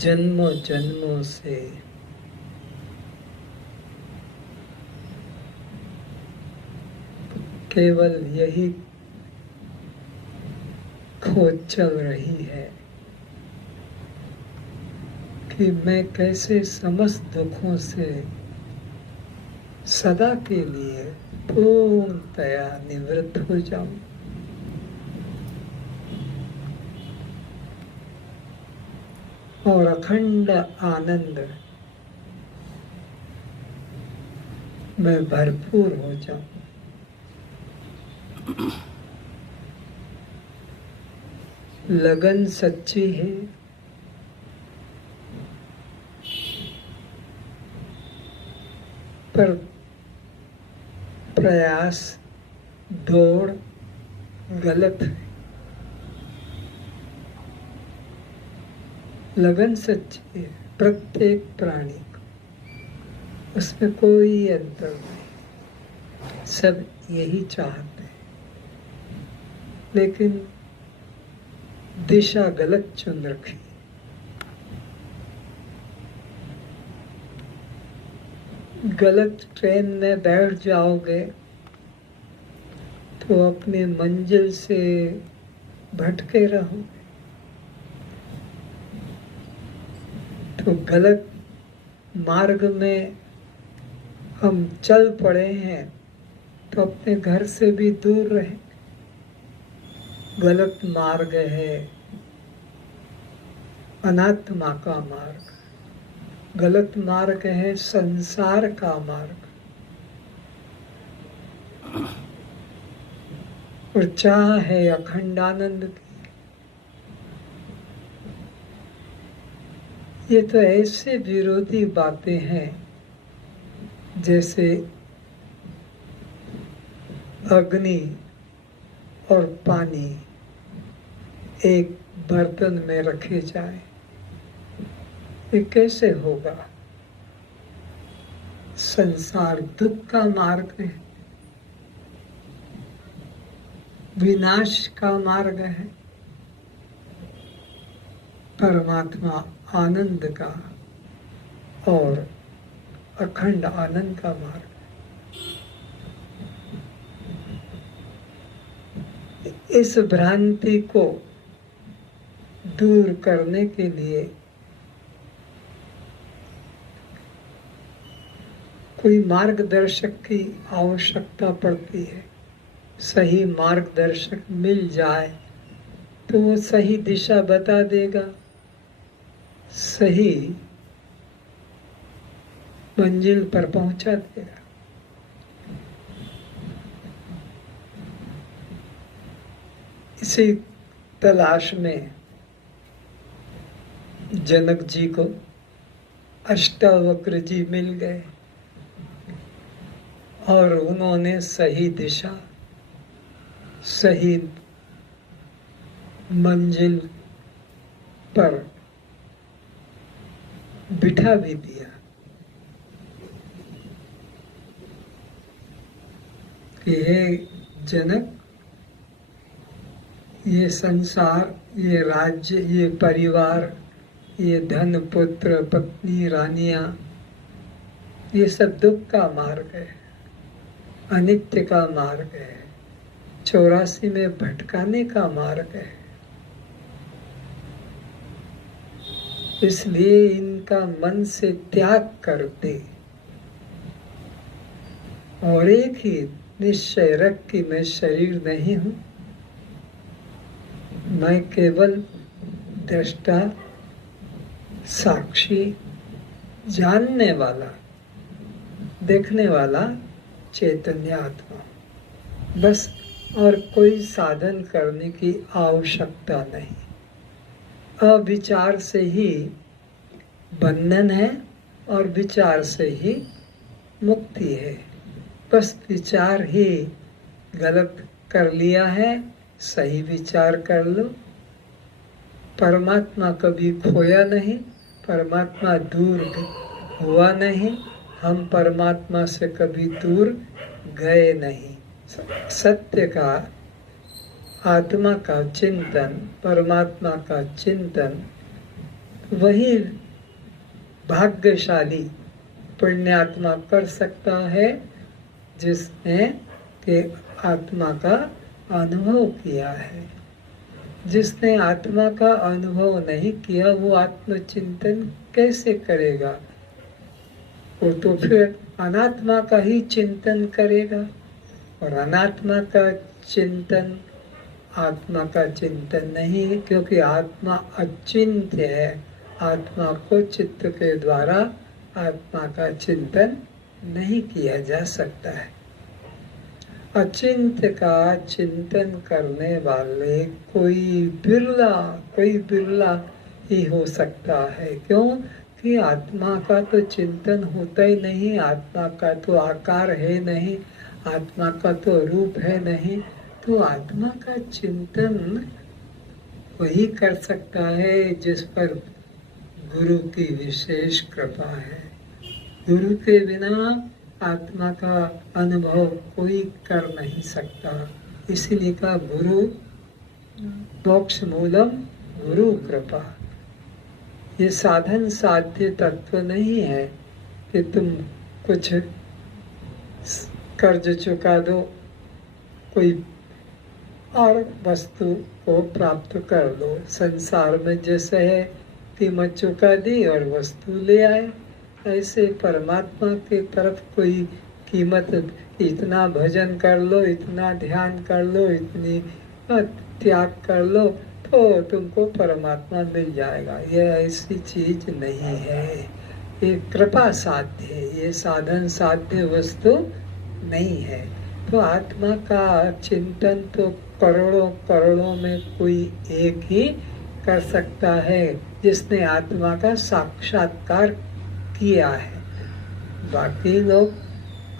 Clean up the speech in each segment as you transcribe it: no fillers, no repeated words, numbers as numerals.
जन्मों जन्मों से केवल यही खोज चल रही है कि मैं कैसे समस्त दुखों से सदा के लिए पूर्णतया निवृत्त हो जाऊं। और अखंड आनंद में भरपूर हो जाऊं। लगन सच्ची है, पर प्रयास दौड़ गलत है। लगन सच्ची है प्रत्येक प्राणी को, उसमें कोई अंतर नहीं, सब यही चाहते हैं, लेकिन दिशा गलत चुन रखी। गलत ट्रेन में बैठ जाओगे तो अपनी मंजिल से भटके रहोगे। तो गलत मार्ग में हम चल पड़े हैं तो अपने घर से भी दूर रहे। गलत मार्ग है अनात्मा का मार्ग, गलत मार्ग है संसार का मार्ग। और चाह है अखंडानंद की। ये तो ऐसे विरोधी बातें हैं जैसे अग्नि और पानी एक बर्तन में रखे जाए, ये कैसे होगा? संसार दुख का मार्ग है, विनाश का मार्ग है, परमात्मा आनंद का और अखंड आनंद का मार्ग। इस भ्रांति को दूर करने के लिए कोई मार्गदर्शक की आवश्यकता पड़ती है। सही मार्गदर्शक मिल जाए तो वो सही दिशा बता देगा, सही मंजिल पर पहुंचा देगा। इसी तलाश में जनक जी को अष्टावक्र जी मिल गए और उन्होंने सही दिशा, सही मंजिल पर बिठा भी दिया कि हे जनक, ये संसार, ये राज्य, ये परिवार, ये धन, पुत्र, पत्नी, रानियां, ये सब दुख का मार्ग है, अनित्य का मार्ग है, 84 में भटकाने का मार्ग है। इसलिए इनका मन से त्याग कर दे और एक ही निश्चय रख कि मैं शरीर नहीं हूं, मैं केवल दृष्टा, साक्षी, जानने वाला, देखने वाला चैतन्य आत्मा, बस। और कोई साधन करने की आवश्यकता नहीं। अविचार से ही बंधन है और विचार से ही मुक्ति है। बस विचार ही गलत कर लिया है, सही विचार कर लो। परमात्मा कभी खोया नहीं, परमात्मा दूर हुआ नहीं, हम परमात्मा से कभी दूर गए नहीं। सत्य का, आत्मा का चिंतन, परमात्मा का चिंतन वही भाग्यशाली पुण्यात्मा कर सकता है जिसने के आत्मा का अनुभव किया है। जिसने आत्मा का अनुभव नहीं किया वो आत्मचिंतन कैसे करेगा? वो तो फिर अनात्मा का ही चिंतन करेगा, और अनात्मा का चिंतन आत्मा का चिंतन नहीं है, क्योंकि आत्मा अचिंत्य है। आत्मा को चित्त के द्वारा आत्मा का चिंतन नहीं किया जा सकता है। अचिंत्य का चिंतन करने वाले कोई बिरला ही हो सकता है। क्यों कि आत्मा का तो चिंतन होता ही नहीं, आत्मा का तो आकार है नहीं, आत्मा का तो रूप है नहीं। तो आत्मा का चिंतन वही कर सकता है जिस पर गुरु की विशेष कृपा है। गुरु के बिना आत्मा का अनुभव कोई कर नहीं सकता। इसीलिए का गुरु मोक्ष मूलम गुरु कृपा। ये साधन साध्य तत्व नहीं है कि तुम कुछ कर्ज चुका दो, कोई और वस्तु को प्राप्त कर लो। संसार में जैसे है कीमत चुका दी और वस्तु ले आए, ऐसे परमात्मा की तरफ कोई कीमत, इतना भजन कर लो, इतना ध्यान कर लो, इतनी त्याग कर लो तो तुमको परमात्मा मिल जाएगा, ये ऐसी चीज नहीं है। ये कृपा साध्य है, ये साधन साध्य वस्तु नहीं है। तो आत्मा का चिंतन तो करोड़ों में कोई एक ही कर सकता है जिसने आत्मा का साक्षात्कार किया है। बाकी लोग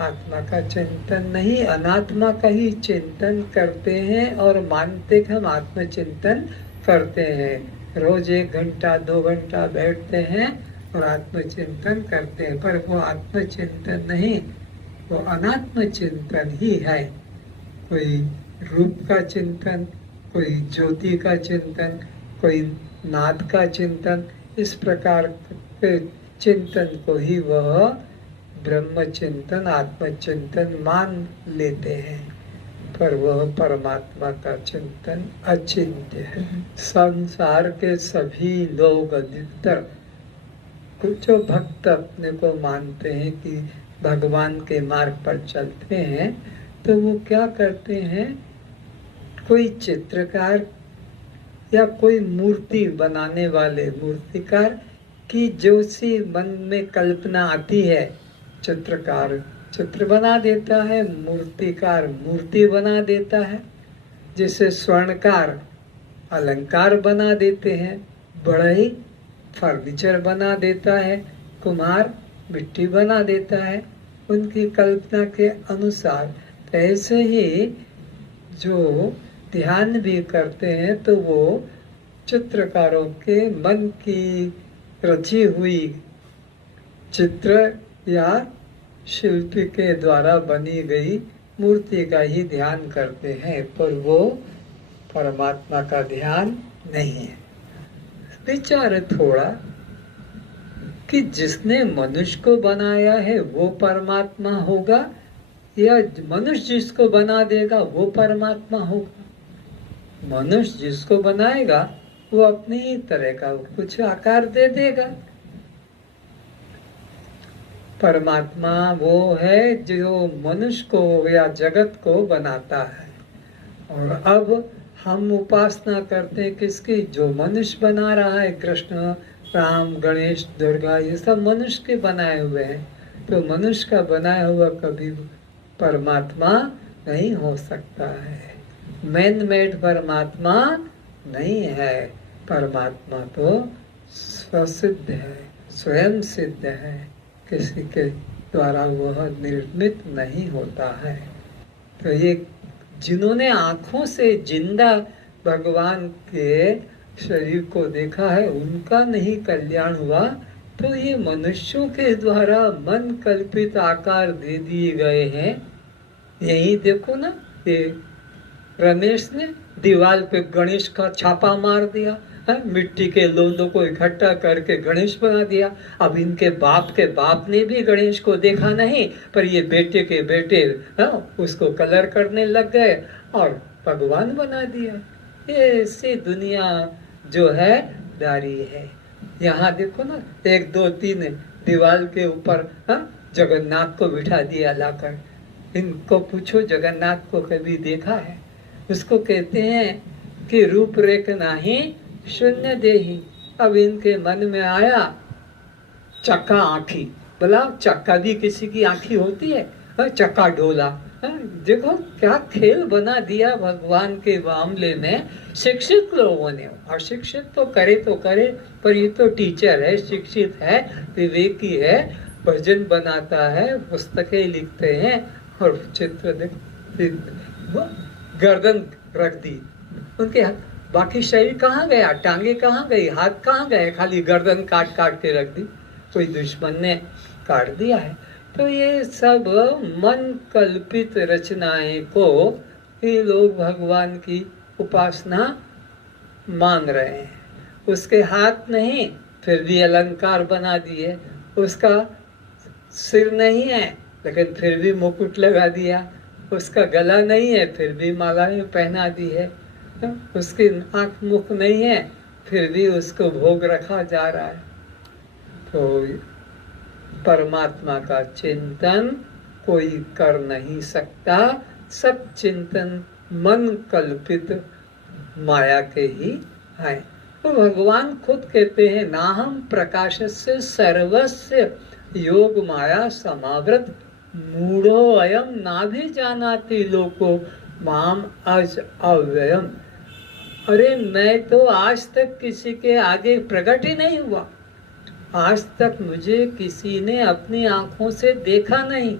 आत्मा का चिंतन नहीं, अनात्मा का ही चिंतन करते हैं और मानते कि हम आत्मचिंतन करते हैं। रोज 1 घंटा 2 घंटा बैठते हैं और आत्मचिंतन करते हैं, पर वो आत्मचिंतन नहीं, वो अनात्म चिंतन ही है। कोई रूप का चिंतन, कोई ज्योति का चिंतन, कोई नाद का चिंतन, इस प्रकार के चिंतन को ही वह ब्रह्म चिंतन आत्मचिंतन मान लेते हैं, पर वह परमात्मा का चिंतन अचिंत्य है। संसार के सभी लोग अधिकतर कुछ जो भक्त अपने को मानते हैं कि भगवान के मार्ग पर चलते हैं, तो वो क्या करते हैं, कोई चित्रकार या कोई मूर्ति बनाने वाले मूर्तिकार की जो सी मन में कल्पना आती है, चित्रकार चित्र बना देता है, मूर्तिकार मूर्ति बना देता है, जैसे स्वर्णकार अलंकार बना देते हैं, बढ़ई फर्नीचर बना देता है, कुम्हार मिट्टी बना देता है उनकी कल्पना के अनुसार। ऐसे ही जो ध्यान भी करते हैं तो वो चित्रकारों के मन की रची हुई चित्र या शिल्पी के द्वारा बनी गई मूर्ति का ही ध्यान करते हैं, पर वो परमात्मा का ध्यान नहीं है। विचार थोड़ा कि जिसने मनुष्य को बनाया है वो परमात्मा होगा या मनुष्य जिसको बना देगा वो परमात्मा होगा। मनुष्य जिसको बनाएगा वो अपने ही तरह का कुछ आकार दे देगा। परमात्मा वो है जो मनुष्य को या जगत को बनाता है। और अब हम उपासना करते हैं किसकी? जो मनुष्य बना रहा है। कृष्ण, राम, गणेश, दुर्गा, ये सब मनुष्य के बनाए हुए हैं। तो मनुष्य का बनाया हुआ कभी परमात्मा नहीं हो सकता है। मैन मेड परमात्मा नहीं है। परमात्मा तो स्वसिद्ध है, स्वयं सिद्ध है, किसी के द्वारा वह निर्मित नहीं होता है। तो ये जिन्होंने आंखों से जिंदा भगवान के शरीर को देखा है उनका नहीं कल्याण हुआ, तो ये मनुष्यों के द्वारा मन कल्पित आकार दे दिए गए हैं। यही देखो ना, ये रमेश ने दीवार पे गणेश का छापा मार दिया, मिट्टी के लोंदों को इकट्ठा करके गणेश बना दिया। अब इनके बाप के बाप ने भी गणेश को देखा नहीं, पर ये बेटे के बेटे उसको कलर करने लग गए और भगवान बना दिया। ये ऐसी दुनिया जो है दारी है। यहाँ देखो ना, 1 2 3 दीवार के ऊपर जगन्नाथ को बिठा दिया लाकर। इनको पूछो जगन्नाथ को कभी देखा है? उसको कहते हैं कि रूपरेख नहीं शून्य देही। अब इनके मन में आया चक्का आँखी। बोला चक्का भी किसी की आँखी होती है? चक्का डोला। देखो क्या खेल बना दिया भगवान के मामले में शिक्षित लोगों ने। अशिक्षित तो करे, पर ये तो टीचर है, शिक्षित है, विवेकी है, भजन बनाता है, पुस्तकें लिखते हैं और चित्र गर्दन रख दी। उनके बाकी शरीर कहाँ गया? टांगे कहाँ गई? हाथ कहाँ गए? खाली गर्दन काट काट के रख दी। कोई दुश्मन ने काट दिया है। तो ये सब मन कल्पित रचनाएं को ये लोग भगवान की उपासना मान रहे हैं। उसके हाथ नहीं, फिर भी अलंकार बना दिए। उसका सिर नहीं है, लेकिन फिर भी मुकुट लगा दिया। उसका गला नहीं है, फिर भी मालाएं पहना दी है। उसकी आँख मुख नहीं है, फिर भी उसको भोग रखा जा रहा है। तो परमात्मा का चिंतन कोई कर नहीं सकता। सब चिंतन मन कल्पित माया के ही है। तो भगवान खुद कहते हैं नाहम प्रकाशस्य सर्वस्य योग माया समावृत मूढ़ो अयम नाभि जानाति लोको माम अज अव्ययम। अरे मैं तो आज तक किसी के आगे प्रकट ही नहीं हुआ। आज तक मुझे किसी ने अपनी आंखों से देखा नहीं।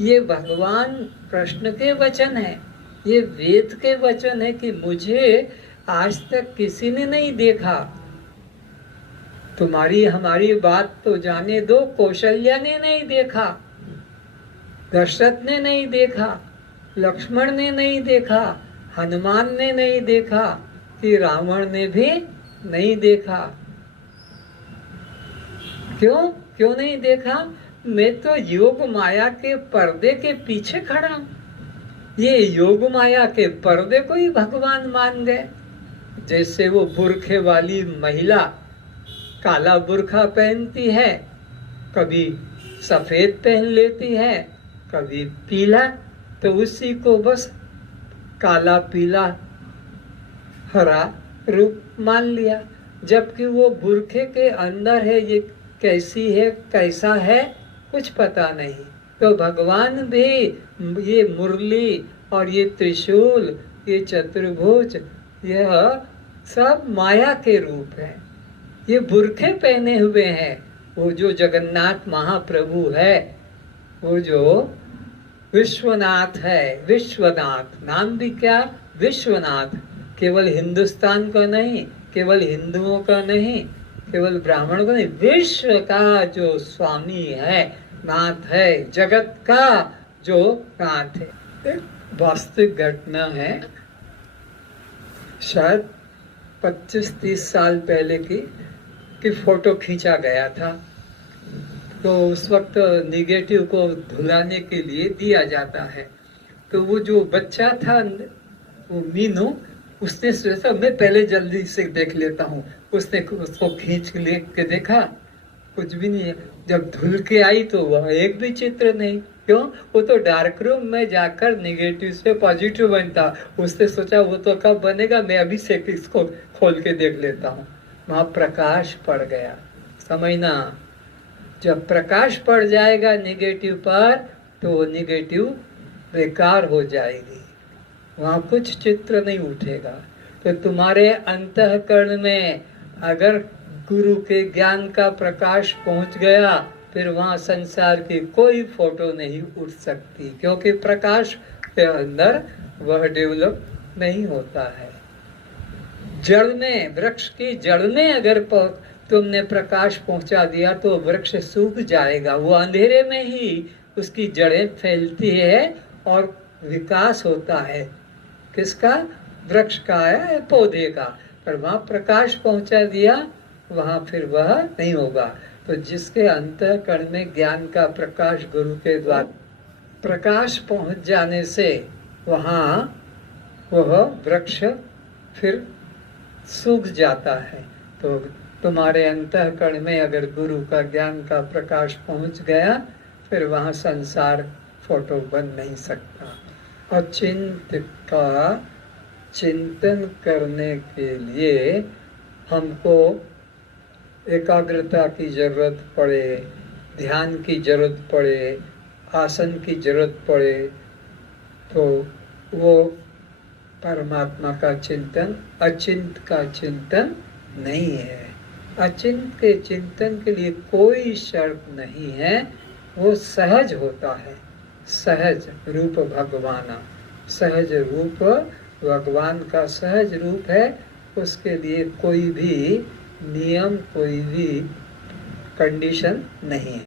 ये भगवान कृष्ण के वचन है, ये वेद के वचन है कि मुझे आज तक किसी ने नहीं देखा। तुम्हारी हमारी बात तो जाने दो, कौशल्या ने नहीं देखा, दशरथ ने नहीं देखा, लक्ष्मण ने नहीं देखा, हनुमान ने नहीं देखा, कि रावण ने भी नहीं देखा। क्यों नहीं देखा? मैं तो योग माया के पर्दे के पीछे खड़ा हूं। ये योग माया के पर्दे को ही भगवान मान गए। जैसे वो बुरखे वाली महिला काला बुरखा पहनती है, कभी सफेद पहन लेती है, कभी पीला, तो उसी को बस काला पीला हरा रूप मान लिया। जबकि वो बुरखे के अंदर है, ये कैसी है, कैसा है, कुछ पता नहीं। तो भगवान भी ये मुरली और ये त्रिशूल, ये चतुर्भुज, यह सब माया के रूप है। ये बुरखे पहने हुए हैं। वो जो जगन्नाथ महाप्रभु है, वो जो विश्वनाथ है, विश्वनाथ नाम भी क्या? विश्वनाथ। केवल हिंदुस्तान का नहीं, केवल हिंदुओं का नहीं, केवल ब्राह्मणों का नहीं, विश्व का जो स्वामी है, नाथ है, जगत का जो नाथ है। एक वास्तविक घटना है, शायद 25-30 साल पहले की फोटो खींचा गया था। तो उस वक्त निगेटिव को धुलाने के लिए दिया जाता है। तो वो जो बच्चा था, वो मीनू, उसने सोचा मैं पहले जल्दी से देख लेता हूँ। उसने उसको खींच के देखा, कुछ भी नहीं है। जब धुल के आई तो वह एक भी चित्र नहीं। क्यों? वो तो डार्क रूम में जाकर निगेटिव से पॉजिटिव बनता। उसने सोचा वो तो कब बनेगा, मैं अभी से इसको खोल के देख लेता हूँ। वहाँ प्रकाश पड़ गया। समझना, जब प्रकाश पड़ जाएगा निगेटिव पर, तो वो निगेटिव बेकार हो जाएगी, वहाँ कुछ चित्र नहीं उठेगा। तो तुम्हारे अंतःकरण में अगर गुरु के ज्ञान का प्रकाश पहुँच गया, फिर वहाँ संसार की कोई फोटो नहीं उठ सकती, क्योंकि प्रकाश के अंदर वह डेवलप नहीं होता है। जड़ में, वृक्ष की जड़ में अगर तुमने प्रकाश पहुंचा दिया तो वृक्ष सूख जाएगा। वो अंधेरे में ही उसकी जड़ें फैलती है और विकास होता है। किसका? वृक्ष का है, पौधे का। और वहाँ प्रकाश पहुंचा दिया, वहाँ फिर वह नहीं होगा। तो जिसके अंतःकरण में ज्ञान का प्रकाश गुरु के द्वारा प्रकाश पहुंच जाने से वहाँ वह वृक्ष फिर सूख जाता है। तो तुम्हारे अंतःकरण में अगर गुरु का ज्ञान का प्रकाश पहुंच गया, फिर वहाँ संसार फोटो बन नहीं सकता। अचिंत्य का चिंतन करने के लिए हमको एकाग्रता की जरूरत पड़े, ध्यान की जरूरत पड़े, आसन की जरूरत पड़े, तो वो परमात्मा का चिंतन अचिंत का चिंतन नहीं है। अचिंत के चिंतन के लिए कोई शर्त नहीं है, वो सहज होता है। सहज रूप भगवान, सहज रूप भगवान का सहज रूप है। उसके लिए कोई भी नियम, कोई भी कंडीशन नहीं है।